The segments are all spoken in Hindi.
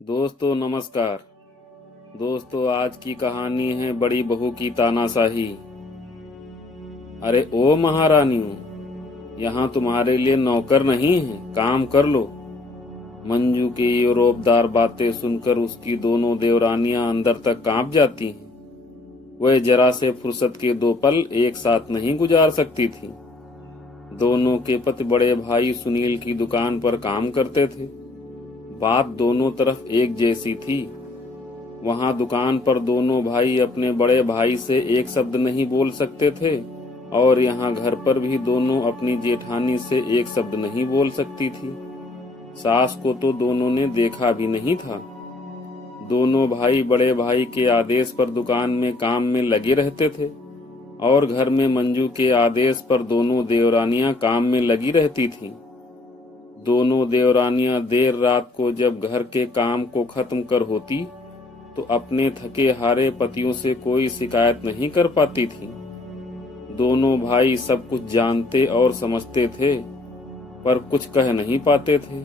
दोस्तों नमस्कार। दोस्तों आज की कहानी है बड़ी बहू की तानाशाही। अरे ओ महारानियों, यहाँ तुम्हारे लिए नौकर नहीं है, काम कर लो। मंजू की ये रौबदार बातें सुनकर उसकी दोनों देवरानियां अंदर तक कांप जाती हैं। वह जरा से फुर्सत के दो पल एक साथ नहीं गुजार सकती थी। दोनों के पति बड़े भाई सुनील की दुकान पर काम करते थे। बात दोनों तरफ एक जैसी थी। वहां दुकान पर दोनों भाई अपने बड़े भाई से एक शब्द नहीं बोल सकते थे और यहाँ घर पर भी दोनों अपनी जेठानी से एक शब्द नहीं बोल सकती थी। सास को तो दोनों ने देखा भी नहीं था। दोनों भाई बड़े भाई के आदेश पर दुकान में काम में लगे रहते थे और घर में मंजू के आदेश पर दोनों देवरानियां काम में लगी रहती थीं। दोनों देवरानियां देर रात को जब घर के काम को खत्म कर होती तो अपने थके हारे पतियों से कोई शिकायत नहीं कर पाती थीं। दोनों भाई सब कुछ जानते और समझते थे पर कुछ कह नहीं पाते थे।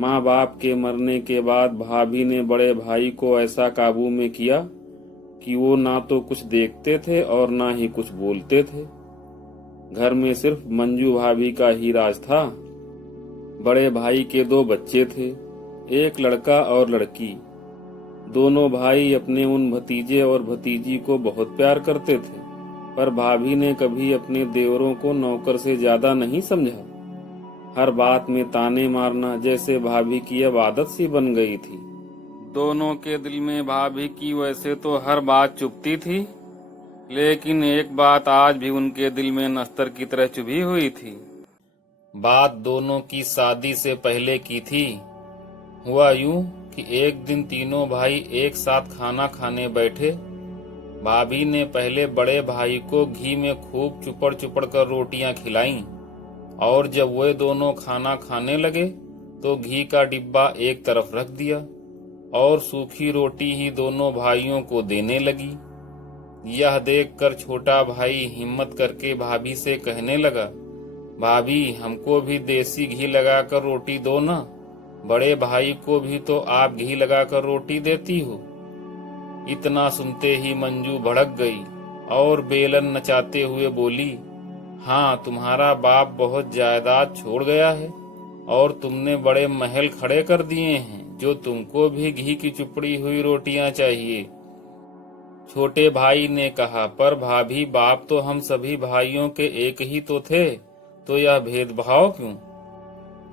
माँ बाप के मरने के बाद भाभी ने बड़े भाई को ऐसा काबू में किया कि वो ना तो कुछ देखते थे और ना ही कुछ बोलते थे। घर में सिर्फ मंजू भाभी का ही राज था। बड़े भाई के दो बच्चे थे, एक लड़का और लड़की। दोनों भाई अपने उन भतीजे और भतीजी को बहुत प्यार करते थे, पर भाभी ने कभी अपने देवरों को नौकर से ज्यादा नहीं समझा। हर बात में ताने मारना जैसे भाभी की अब आदत सी बन गई थी। दोनों के दिल में भाभी की वैसे तो हर बात चुभती थी, लेकिन एक बात आज भी उनके दिल में नस्तर की तरह चुभी हुई थी। बात दोनों की शादी से पहले की थी। हुआ यूं कि एक दिन तीनों भाई एक साथ खाना खाने बैठे। भाभी ने पहले बड़े भाई को घी में खूब चुपड़ चुपड़ कर रोटियां खिलाईं और जब वे दोनों खाना खाने लगे तो घी का डिब्बा एक तरफ रख दिया और सूखी रोटी ही दोनों भाइयों को देने लगी। यह देखकर छोटा भाई हिम्मत करके भाभी से कहने लगा, भाभी हमको भी देसी घी लगाकर रोटी दो ना। बड़े भाई को भी तो आप घी लगाकर रोटी देती हो। इतना सुनते ही मंजू भड़क गई और बेलन नचाते हुए बोली, हाँ तुम्हारा बाप बहुत जायदाद छोड़ गया है और तुमने बड़े महल खड़े कर दिए हैं जो तुमको भी घी की चुपड़ी हुई रोटियां चाहिए। छोटे भाई ने कहा, पर भाभी बाप तो हम सभी भाइयों के एक ही तो थे, तो यह भेदभाव क्यों?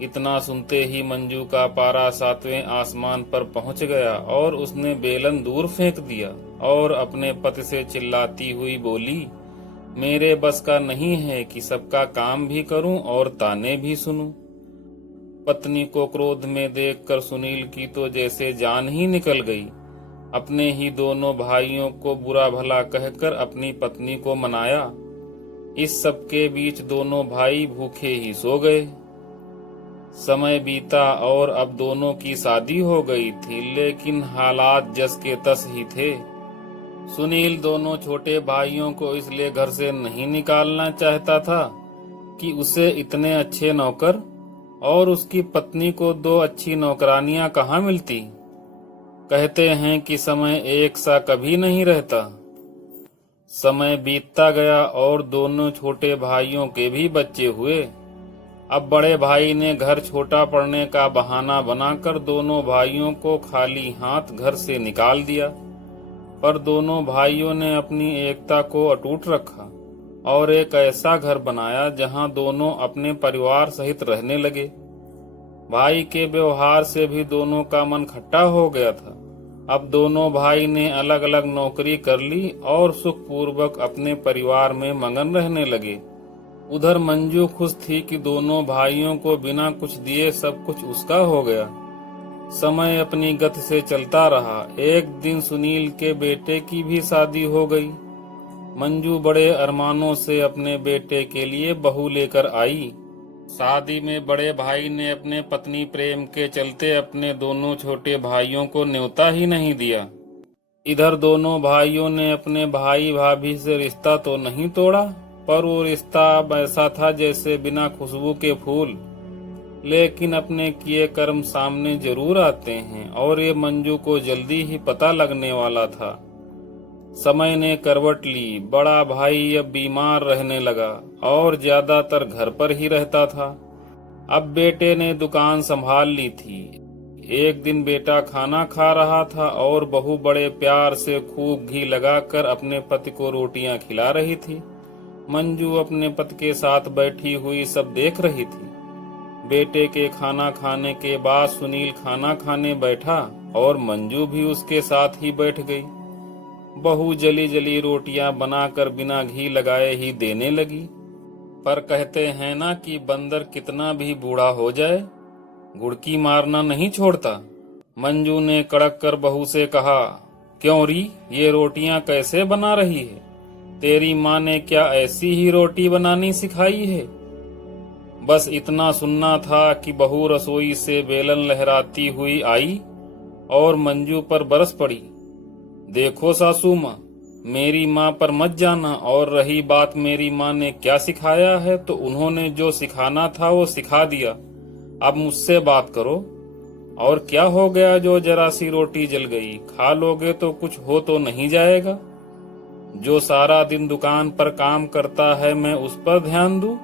इतना सुनते ही मंजू का पारा सातवें आसमान पर पहुंच गया और उसने बेलन दूर फेंक दिया और अपने पति से चिल्लाती हुई बोली, मेरे बस का नहीं है कि सबका काम भी करूं और ताने भी सुनूं। पत्नी को क्रोध में देखकर सुनील की तो जैसे जान ही निकल गई। अपने ही दोनों भाइयों को बुरा भला कहकर अपनी पत्नी को मनाया। इस सब के बीच दोनों भाई भूखे ही सो गए। समय बीता और अब दोनों की शादी हो गई थी, लेकिन हालात जस के तस ही थे। सुनील दोनों छोटे भाइयों को इसलिए घर से नहीं निकालना चाहता था कि उसे इतने अच्छे नौकर और उसकी पत्नी को दो अच्छी नौकरानियां कहाँ मिलती। कहते हैं कि समय एक सा कभी नहीं रहता। समय बीतता गया और दोनों छोटे भाइयों के भी बच्चे हुए। अब बड़े भाई ने घर छोटा पड़ने का बहाना बनाकर दोनों भाइयों को खाली हाथ घर से निकाल दिया, पर दोनों भाइयों ने अपनी एकता को अटूट रखा और एक ऐसा घर बनाया जहां दोनों अपने परिवार सहित रहने लगे। भाई के व्यवहार से भी दोनों का मन खट्टा हो गया था। अब दोनों भाई ने अलग अलग नौकरी कर ली और सुखपूर्वक अपने परिवार में मगन रहने लगे। उधर मंजू खुश थी कि दोनों भाइयों को बिना कुछ दिए सब कुछ उसका हो गया। समय अपनी गति से चलता रहा। एक दिन सुनील के बेटे की भी शादी हो गई। मंजू बड़े अरमानों से अपने बेटे के लिए बहू लेकर आई। शादी में बड़े भाई ने अपने पत्नी प्रेम के चलते अपने दोनों छोटे भाइयों को न्योता ही नहीं दिया। इधर दोनों भाइयों ने अपने भाई भाभी से रिश्ता तो नहीं तोड़ा, पर वो रिश्ता अब ऐसा था जैसे बिना खुशबू के फूल। लेकिन अपने किए कर्म सामने जरूर आते हैं और ये मंजू को जल्दी ही पता लगने वाला था। समय ने करवट ली। बड़ा भाई अब बीमार रहने लगा और ज्यादातर घर पर ही रहता था। अब बेटे ने दुकान संभाल ली थी। एक दिन बेटा खाना खा रहा था और बहू बड़े प्यार से खूब घी लगाकर अपने पति को रोटियां खिला रही थी। मंजू अपने पति के साथ बैठी हुई सब देख रही थी। बेटे के खाना खाने के बाद सुनील खाना खाने बैठा और मंजू भी उसके साथ ही बैठ गई। बहू जली जली रोटियां बनाकर बिना घी लगाए ही देने लगी। पर कहते हैं ना कि बंदर कितना भी बूढ़ा हो जाए गुड़की मारना नहीं छोड़ता। मंजू ने कड़क कर बहू से कहा, क्यों री, ये रोटियां कैसे बना रही है? तेरी माँ ने क्या ऐसी ही रोटी बनानी सिखाई है? बस इतना सुनना था कि बहू रसोई से बेलन लहराती हुई आई और मंजू पर बरस पड़ी। देखो सासू माँ, मेरी माँ पर मत जाना, और रही बात मेरी माँ ने क्या सिखाया है तो उन्होंने जो सिखाना था वो सिखा दिया। अब मुझसे बात करो। और क्या हो गया जो जरा सी रोटी जल गई? खा लोगे तो कुछ हो तो नहीं जाएगा? जो सारा दिन दुकान पर काम करता है मैं उस पर ध्यान दूं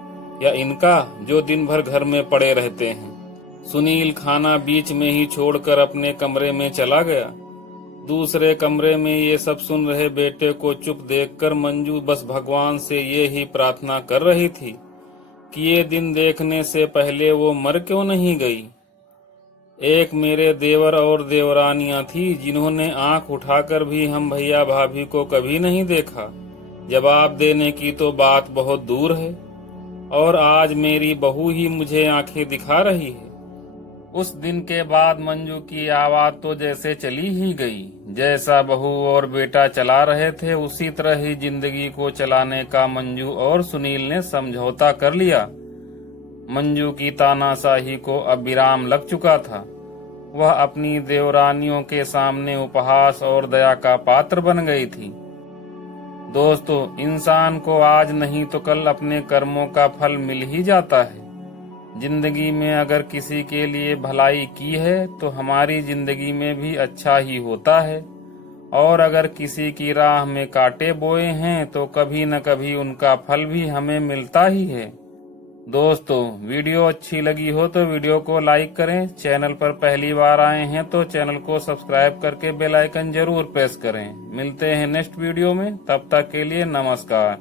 या इनका जो दिन भर घर में पड़े रहते हैं? सुनील खाना बीच में ही छोड़कर अपने कमरे में चला गया। दूसरे कमरे में ये सब सुन रहे बेटे को चुप देखकर मंजू बस भगवान से ये ही प्रार्थना कर रही थी कि ये दिन देखने से पहले वो मर क्यों नहीं गई। एक मेरे देवर और देवरानियां थी जिन्होंने आंख उठाकर भी हम भैया भाभी को कभी नहीं देखा। जवाब देने की तो बात बहुत दूर है, और आज मेरी बहू ही मुझे आंखें दिखा रही है। उस दिन के बाद मंजू की आवाज तो जैसे चली ही गई। जैसा बहू और बेटा चला रहे थे उसी तरह ही जिंदगी को चलाने का मंजू और सुनील ने समझौता कर लिया। मंजू की तानाशाही को अब विराम लग चुका था। वह अपनी देवरानियों के सामने उपहास और दया का पात्र बन गई थी। दोस्तों, इंसान को आज नहीं तो कल अपने कर्मों का फल मिल ही जाता है। जिंदगी में अगर किसी के लिए भलाई की है तो हमारी जिंदगी में भी अच्छा ही होता है, और अगर किसी की राह में कांटे बोए हैं तो कभी न कभी उनका फल भी हमें मिलता ही है। दोस्तों, वीडियो अच्छी लगी हो तो वीडियो को लाइक करें। चैनल पर पहली बार आए हैं तो चैनल को सब्सक्राइब करके बेल आइकन जरूर प्रेस करें। मिलते हैं नेक्स्ट वीडियो में, तब तक के लिए नमस्कार।